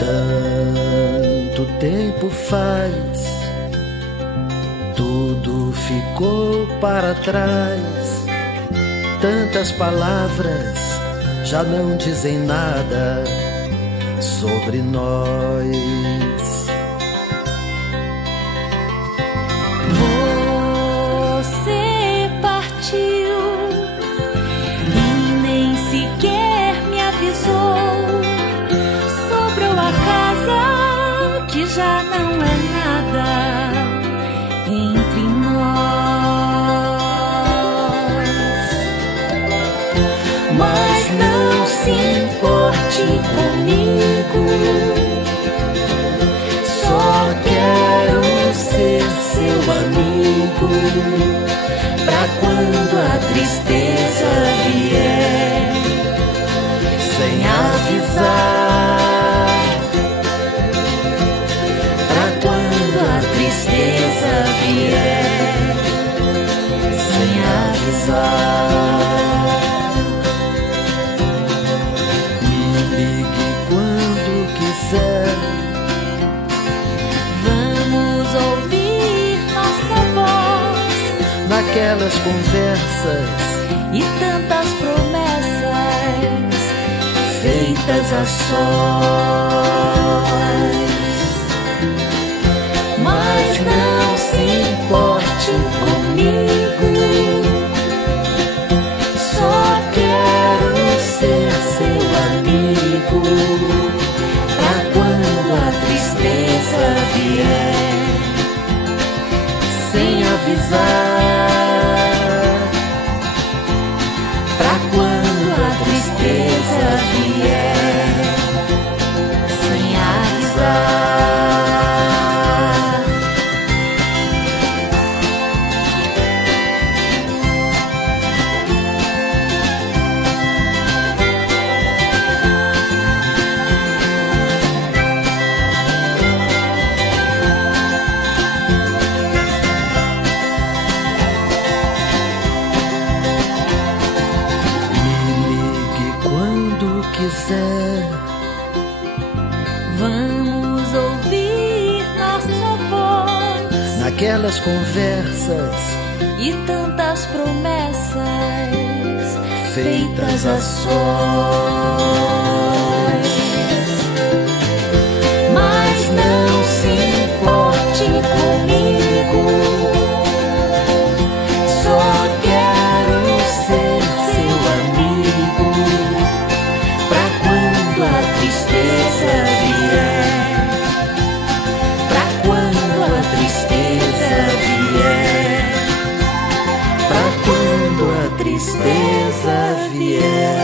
Tanto tempo faz, tudo ficou para trás. Tantas palavras já não dizem nada sobre nós. Você partiu e nem sequer me avisou. Sobrou a casa que já não é nada entre nós. Mas não se importe comigo, só quero ser seu amigo. Pra quando a tristeza vier, sem avisar. Pra quando a tristeza vier, sem avisar. Me ligue quando quiser. Vamos ouvir nossa voz Naquelas conversas e tantas promessas feitas a sós. Mas não se importe comigo, só quero ser seu amigo. Pra quando a tristeza vier, sem avisar. Pra quando a tristeza vier, sem avisar. quiser. Vamos ouvir nossa voz Naquelas conversas e tantas promessas feitas a sós. Mas não se importe comigo, só quero ser seu amigo. Pra quando a tristeza vier, pra quando a tristeza vier, pra quando a tristeza vier.